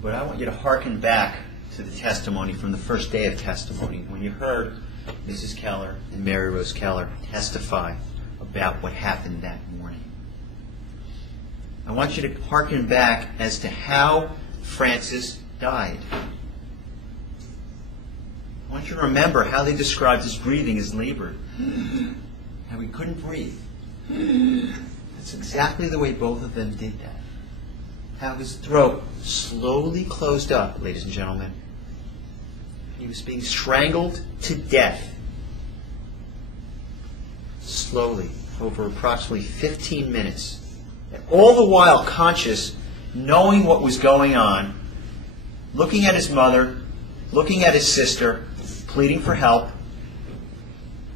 But I want you to hearken back to the testimony from the first day of testimony, when you heard Mrs. Keller and Mary Rose Keller testify about what happened that morning. I want you to hearken back as to how Francis died. I want you to remember how they described his breathing as labored, how he couldn't breathe. That's exactly the way both of them did that. How his throat slowly closed up, ladies and gentlemen. He was being strangled to death, slowly, over approximately 15 minutes. And all the while conscious, knowing what was going on, looking at his mother, looking at his sister, pleading for help,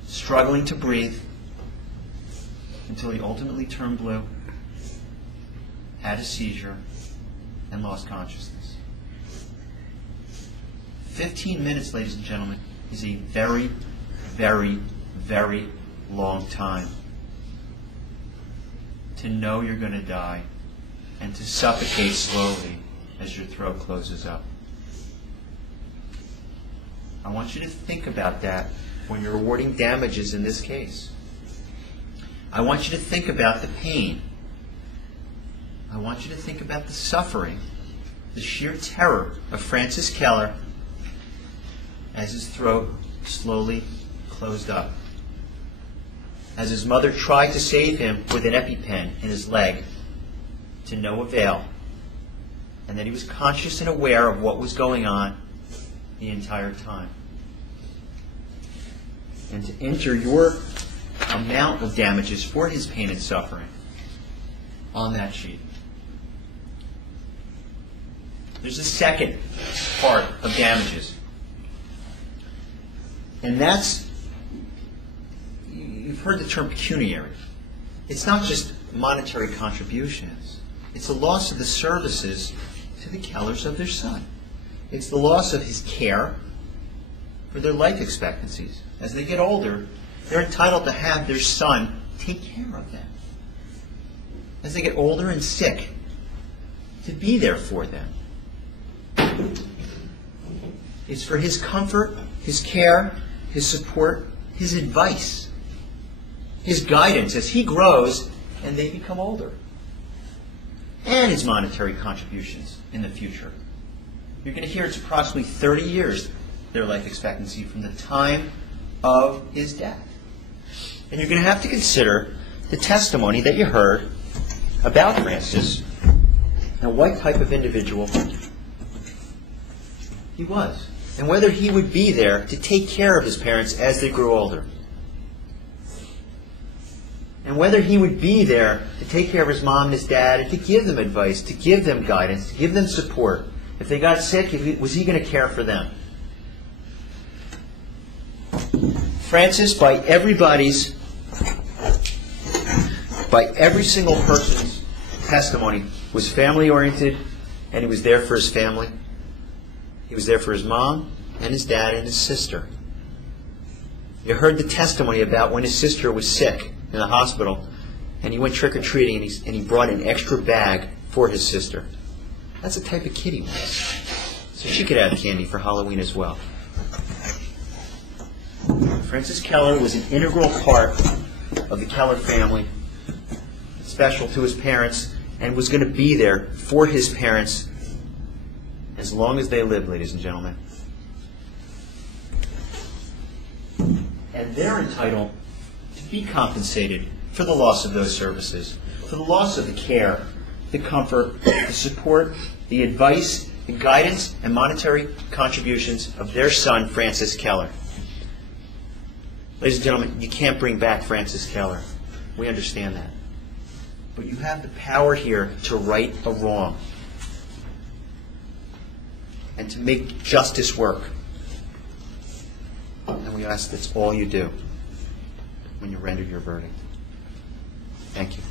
struggling to breathe, until he ultimately turned blue, had a seizure, and lost consciousness. 15 minutes, ladies and gentlemen, is a very, very, very long time to know you're going to die and to suffocate slowly as your throat closes up. I want you to think about that when you're awarding damages in this case. I want you to think about the pain. I want you to think about the suffering, the sheer terror of Francis Keller as his throat slowly closed up, as his mother tried to save him with an EpiPen in his leg, to no avail, and that he was conscious and aware of what was going on the entire time. And to enter your amount of damages for his pain and suffering on that sheet. There's a second part of damages. And that's, you've heard the term pecuniary. It's not just monetary contributions. It's the loss of the services to the Kellers of their son. It's the loss of his care for their life expectancies. As they get older, they're entitled to have their son take care of them. As they get older and sick, to be there for them. It's for his comfort, his care, his support, his advice, his guidance as he grows and they become older. And his monetary contributions in the future. You're going to hear it's approximately 30 years, their life expectancy, from the time of his death. And you're going to have to consider the testimony that you heard about Francis and what type of individual he was, and whether he would be there to take care of his parents as they grew older, and whether he would be there to take care of his mom and his dad and to give them advice, to give them guidance, to give them support. If they got sick, was he going to care for them? Francis, by every single person's testimony, was family-oriented, and he was there for his family. He was there for his mom and his dad and his sister. You heard the testimony about when his sister was sick in the hospital, and he went trick-or-treating, and he brought an extra bag for his sister. That's the type of kid he was. So she could have candy for Halloween as well. Francis Keller was an integral part of the Keller family, special to his parents, and was going to be there for his parents as long as they lived, ladies and gentlemen. And they're entitled to be compensated for the loss of those services, for the loss of the care, the comfort, the support, the advice, the guidance, and monetary contributions of their son, Francis Keller. Ladies and gentlemen, you can't bring back Francis Keller. We understand that. But you have the power here to right a wrong and to make justice work. And we ask that's all you do when you render your verdict. Thank you.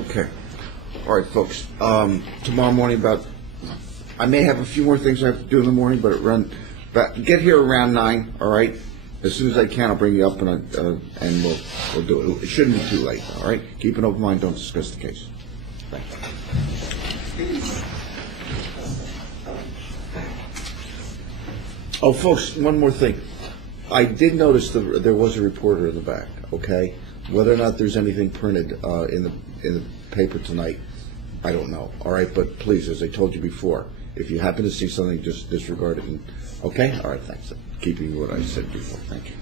Okay. All right, folks. Tomorrow morning I may have a few more things I have to do in the morning, but get here around 9, all right? As soon as I can, I'll bring you up and we'll do it. It shouldn't be too late, all right? Keep an open mind. Don't discuss the case. Thank you. Oh, folks, one more thing. I did notice there was a reporter in the back, okay? Whether or not there's anything printed in the paper tonight, I don't know, all right? But please, as I told you before, if you happen to see something, just disregard it. Okay? All right, thanks. Keeping what I said before. Thank you.